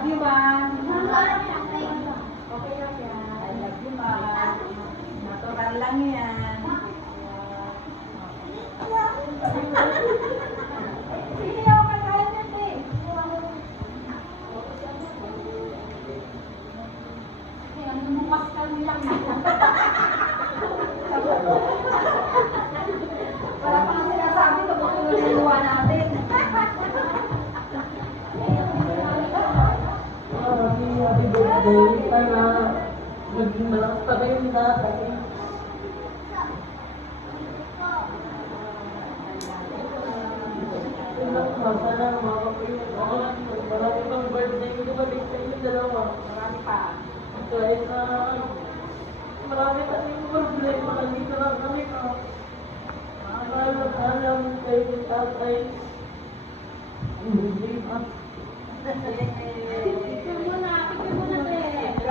love you, ma. Okay lang yan. I love you, ma. Natural lang yan. Hindi ako kakain natin. Kaya lumukas kami lang na. Wala pa nga sinasabi, tumutuloy yung luwa natin. Happy birthday. Sana maging malakas pa kayo ng dati. Sana makakapayo. Marami pang birthday ko balik sa inyo dalawa. Marami pa. Kahit na marami kasi problema nandito lang kami ka. Akala kayo ng tatay. Hindi ba?